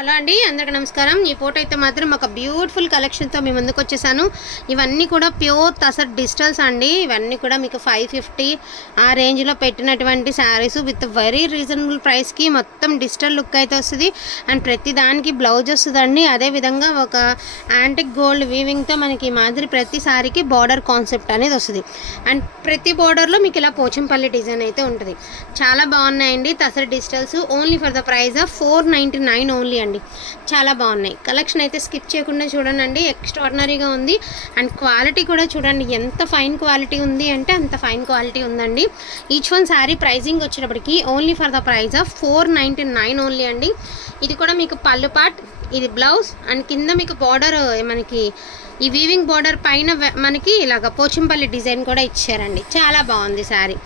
Hello అండి, అందరికీ నమస్కారం. ఈ ఫోటో అయితే మాత్రం ఒక బ్యూటిఫుల్ కలెక్షన్తో మీ ముందుకు వచ్చేసాను. ఇవన్నీ కూడా ప్యూర్ తసర్ డిజిటల్స్ అండి. ఇవన్నీ కూడా మీకు 550 ఆ రేంజ్లో పెట్టినటువంటి శారీస్ విత్ వెరీ రీజనబుల్ ప్రైస్కి మొత్తం డిజిటల్ లుక్ అయితే వస్తుంది. అండ్ ప్రతి దానికి బ్లౌజ్ వస్తుందండి. అదేవిధంగా ఒక యాంటిక్ గోల్డ్ వీవింగ్తో మనకి ఈ మాదిరి ప్రతి సారీకి బార్డర్ కాన్సెప్ట్ అనేది వస్తుంది. అండ్ ప్రతి బార్డర్లో మీకు ఇలా పోచంపల్లి డిజైన్ అయితే ఉంటుంది. చాలా బాగున్నాయండి tussar digitals. Only for the price of 499 only అండి. చాలా బాగున్నాయి. కలెక్షన్ అయితే స్కిప్ చేయకుండా చూడండి. ఎక్స్ట్రాడినరీగా ఉంది. అండ్ క్వాలిటీ కూడా చూడండి, ఎంత ఫైన్ క్వాలిటీ ఉంది అంటే అంత ఫైన్ క్వాలిటీ ఉందండి. ఈచ్ వన్ శారీ ప్రైజింగ్ వచ్చేటప్పటికి only for the price of 499 only అండి. ఇది కూడా మీకు పళ్ళు పార్ట్, ఇది బ్లౌజ్ అండ్ కింద మీకు బార్డర్ మనకి ఈ వీవింగ్ బార్డర్ పైన మనకి ఇలాగ పోచంపల్లి డిజైన్ కూడా ఇచ్చారండి. చాలా బాగుంది శారీ.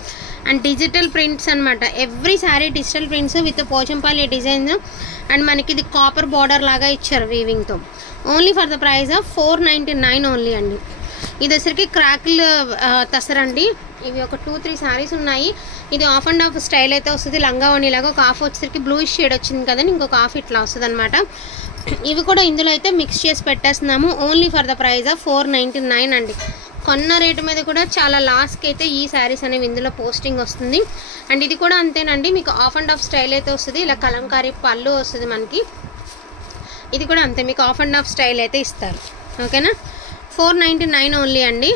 అండ్ డిజిటల్ ప్రింట్స్ అనమాట. Every sari digital prints with Pochampally designs. And మనకి ఇది కాపర్ బార్డర్ లాగా ఇచ్చారు వీవింగ్తో. Only for the price of 499 only అండి. ఇది వచ్చరికి క్రాకిల్ తసర్ అండి. ఇవి ఒక 2-3 శారీస్ ఉన్నాయి. ఇది ఆఫ్ అండ్ ఆఫ్ స్టైల్ అయితే వస్తుంది. లంగా ఓణిలాగా ఒక హాఫ్ వచ్చేసరికి బ్లూయిష్ షేడ్ వచ్చింది కదండి, ఇంకొక హాఫ్ ఇట్లా వస్తుంది అనమాట. ఇవి కూడా ఇందులో అయితే మిక్స్ చేసి పెట్టేస్తున్నాము. Only for the price of 499 అండి. కొన్న రేటు మీద కూడా చాలా లాస్ట్కి అయితే ఈ శారీస్ అనేవి ఇందులో పోస్టింగ్ వస్తుంది. అండ్ ఇది కూడా అంతేనండి, మీకు ఆఫ్ అండ్ ఆఫ్ స్టైల్ అయితే వస్తుంది. ఇలా కలంకారీ పళ్ళు వస్తుంది మనకి. ఇది కూడా అంతే, మీకు ఆఫ్ అండ్ ఆఫ్ స్టైల్ అయితే ఇస్తారు. ఓకేనా, 499 ఓన్లీ అండి.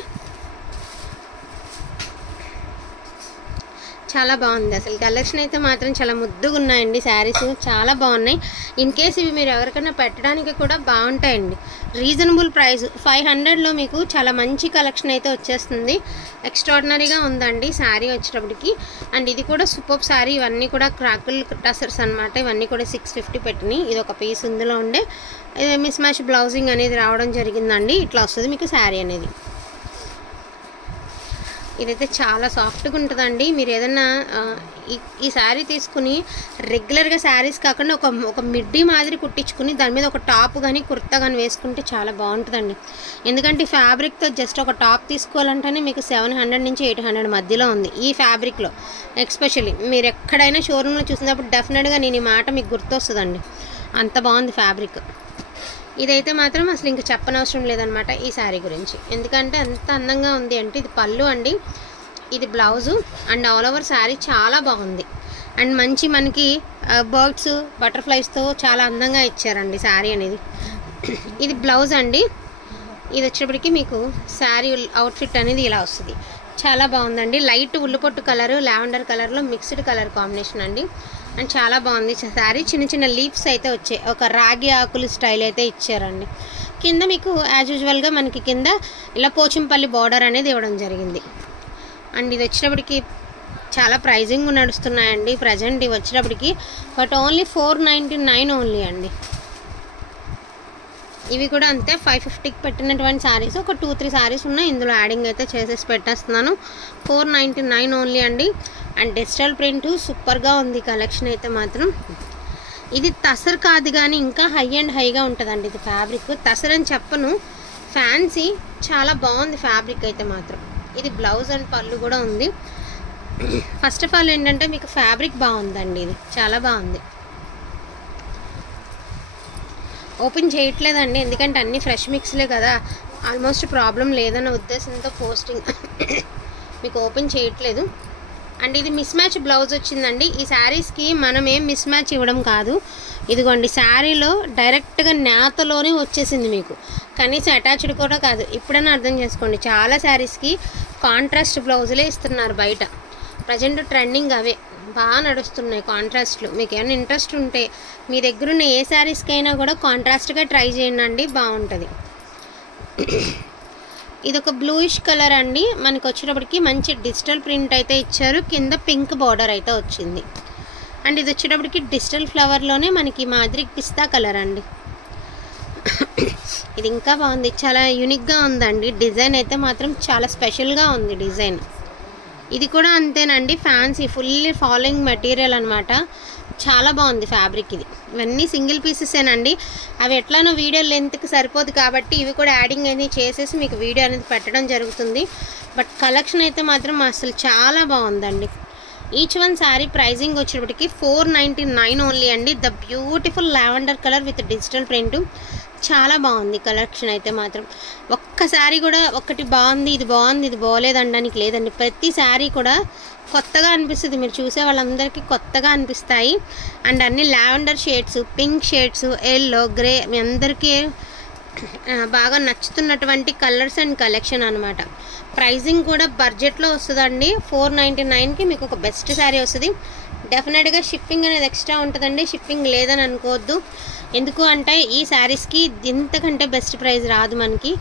చాలా బాగుంది. అసలు కలెక్షన్ అయితే మాత్రం చాలా ముద్దుగా ఉన్నాయండి. శారీస్ చాలా బాగున్నాయి. ఇన్ కేస్ ఇవి మీరు ఎవరికైనా పెట్టడానికి కూడా బాగుంటాయండి. రీజనబుల్ ప్రైస్ 500లో మీకు చాలా మంచి కలెక్షన్ అయితే వచ్చేస్తుంది. ఎక్స్ట్రాడినరీగా ఉందండి శారీ వచ్చేటప్పటికి. అండ్ ఇది కూడా సూపర్ శారీ. ఇవన్నీ కూడా క్రాకుల్ టసర్స్ అనమాట. ఇవన్నీ కూడా 650 పెట్టినాయి. ఇది ఒక పీస్ ఇందులో ఉండే మిస్ మ్యాచ్ బ్లౌజింగ్ అనేది రావడం జరిగిందండి. ఇట్లా వస్తుంది మీకు శారీ అనేది. ఇదైతే చాలా సాఫ్ట్గా ఉంటుందండి. మీరు ఏదన్నా ఈ శారీ తీసుకుని రెగ్యులర్గా శారీస్ కాకుండా ఒక మిడ్డీ మాదిరి కుట్టించుకుని దాని మీద ఒక టాప్ కానీ కుర్తా కానీ వేసుకుంటే చాలా బాగుంటుందండి. ఎందుకంటే ఈ ఫ్యాబ్రిక్తో జస్ట్ ఒక టాప్ తీసుకోవాలంటేనే మీకు 700 నుంచి 800 మధ్యలో ఉంది ఈ ఫ్యాబ్రిక్లో. ఎస్పెషల్లీ మీరు ఎక్కడైనా షోరూంలో చూసినప్పుడు డెఫినెట్గా నేను ఈ మాట మీకు గుర్తొస్తుందండి. అంత బాగుంది ఫ్యాబ్రిక్. ఇదైతే మాత్రం అసలు ఇంకా చెప్పనవసరం లేదనమాట ఈ శారీ గురించి. ఎందుకంటే అంత అందంగా ఉంది. అంటే ఇది పళ్ళు అండి, ఇది blouse. And all over sari చాలా బాగుంది. అండ్ మంచి మనకి బర్డ్స్ బటర్ఫ్లైస్తో చాలా అందంగా ఇచ్చారండి శారీ అనేది. ఇది బ్లౌజ్ అండి. ఇది వచ్చేటప్పటికి మీకు శారీ అవుట్ఫిట్ అనేది ఇలా వస్తుంది. చాలా బాగుందండి. లైట్ ఉల్లిపొట్టు కలరు లావెండర్ కలర్లో మిక్స్డ్ కలర్ కాంబినేషన్ అండి. అండ్ చాలా బాగుంది శారీ. చిన్న చిన్న లీవ్స్ అయితే వచ్చాయి. ఒక రాగి ఆకులు స్టైల్ అయితే ఇచ్చారండి. కింద మీకు యాజ్ యూజువల్గా మనకి కింద ఇలా పోచంపల్లి బార్డర్ అనేది ఇవ్వడం జరిగింది. అండ్ ఇది వచ్చేటప్పటికి చాలా ప్రైజింగ్ నడుస్తున్నాయండి ప్రజెంట్ ఇవి వచ్చేటప్పటికి. బట్ ఓన్లీ 499 ఓన్లీ అండి. ఇవి కూడా అంతే 550కి పెట్టినటువంటి శారీస్. ఒక 2-3 శారీస్ ఉన్నాయి. ఇందులో యాడింగ్ అయితే చేసేసి పెట్టేస్తున్నాను. 499 ఓన్లీ అండి. అండ్ డిజిటల్ ప్రింట్ సూపర్గా ఉంది కలెక్షన్ అయితే మాత్రం. ఇది తసర్ కాదు కానీ ఇంకా హై అండ్ హైగా ఉంటుందండి. ఇది ఫ్యాబ్రిక్ తసర్ అని చెప్పను, ఫ్యాన్సీ. చాలా బాగుంది ఫ్యాబ్రిక్ అయితే మాత్రం. ఇది బ్లౌజ్ అండ్ పళ్ళు కూడా ఉంది. ఫస్ట్ ఆఫ్ ఆల్ ఏంటంటే మీకు ఫ్యాబ్రిక్ బాగుందండి. ఇది చాలా బాగుంది. ఓపెన్ చేయట్లేదండి ఎందుకంటే అన్నీ ఫ్రెష్ మిక్స్లే కదా, ఆల్మోస్ట్ ప్రాబ్లం లేదన్న ఉద్దేశంతో పోస్టింగ్ మీకు ఓపెన్ చేయట్లేదు. అండ్ ఇది మిస్ మ్యాచ్ బ్లౌజ్ వచ్చిందండి. ఈ శారీస్కి మనం ఏం మిస్ మ్యాచ్ ఇవ్వడం కాదు. ఇదిగోండి శారీలో డైరెక్ట్గా నేతలోనే వచ్చేసింది మీకు, కనీసం అటాచ్డ్ కూడా కాదు. ఇప్పుడైనా అర్థం చేసుకోండి. చాలా శారీస్కి కాంట్రాస్ట్ బ్లౌజులే ఇస్తున్నారు బయట. ప్రజెంట్ ట్రెండింగ్ అవే బాగా నడుస్తున్నాయి కాంట్రాస్ట్లు. మీకు ఏమైనా ఇంట్రెస్ట్ ఉంటే మీ దగ్గర ఉన్న ఏ శారీస్కైనా కూడా కాంట్రాస్ట్గా ట్రై చేయండి, బాగుంటుంది. ఇది ఒక బ్లూయిష్ కలర్ అండి. మనకి వచ్చేటప్పటికి మంచి డిజిటల్ ప్రింట్ అయితే ఇచ్చారు. కింద పింక్ బార్డర్ అయితే వచ్చింది. అండ్ ఇది వచ్చేటప్పటికి డిజిటల్ ఫ్లవర్లోనే మనకి మాదిరి పిస్తా కలర్ అండి. ఇది ఇంకా బాగుంది, చాలా యూనిక్గా ఉందండి. డిజైన్ అయితే మాత్రం చాలా స్పెషల్గా ఉంది డిజైన్. ఇది కూడా అంతేనండి, ఫ్యాన్సీ ఫుల్లీ ఫాలోయింగ్ మెటీరియల్ అనమాట. చాలా బాగుంది ఫ్యాబ్రిక్. ఇవన్నీ సింగిల్ పీసెసేనండి. అవి ఎట్లానో వీడియో లెంత్కి సరిపోదు కాబట్టి ఇవి కూడా యాడింగ్ అనేది చేసేసి మీకు వీడియో అనేది పెట్టడం జరుగుతుంది. బట్ కలెక్షన్ అయితే మాత్రం అసలు చాలా బాగుందండి. ఈచ్ వన్ శారీ ప్రైజింగ్ వచ్చేటప్పటికి 499 ఓన్లీ అండి. The beautiful lavender colour with digital print. చాలా బాగుంది కలెక్షన్ అయితే మాత్రం. ఒక్క శారీ కూడా ఒకటి బాగుంది ఇది బాగుంది ఇది బాగోలేదు అనడానికి లేదండి. ప్రతి శారీ కూడా కొత్తగా అనిపిస్తుంది, మీరు చూసే వాళ్ళందరికీ కొత్తగా అనిపిస్తాయి. అండ్ అన్ని lavender shades, pink shades, yellow, grey మీ అందరికీ బాగా నచ్చుతున్నటువంటి కలర్స్ అండ్ కలెక్షన్ అనమాట. ప్రైజింగ్ కూడా బడ్జెట్లో వస్తుందండి. 499కి మీకు ఒక బెస్ట్ శారీ వస్తుంది. డెఫినెట్గా షిప్పింగ్ అనేది ఎక్స్ట్రా ఉంటుందండి, షిప్పింగ్ లేదని అనుకోవద్దు. ఎందుకు అంటే ఈ శారీస్కి ఇంతకంటే బెస్ట్ ప్రైస్ రాదు మనకి.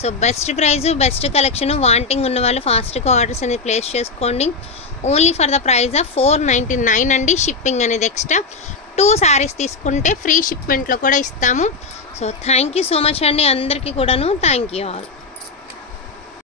So best price best collection wanting ఉన్న వాళ్ళు ఫాస్ట్గా ఆర్డర్స్ అనేది ప్లేస్ చేసుకోండి. Only for the price of 499 అండి. షిప్పింగ్ అనేది ఎక్స్ట్రా. 2 శారీస్ తీసుకుంటే ఫ్రీ షిప్మెంట్లో కూడా ఇస్తాము. So thank you so much అండి అందరికీ కూడాను. Thank you all.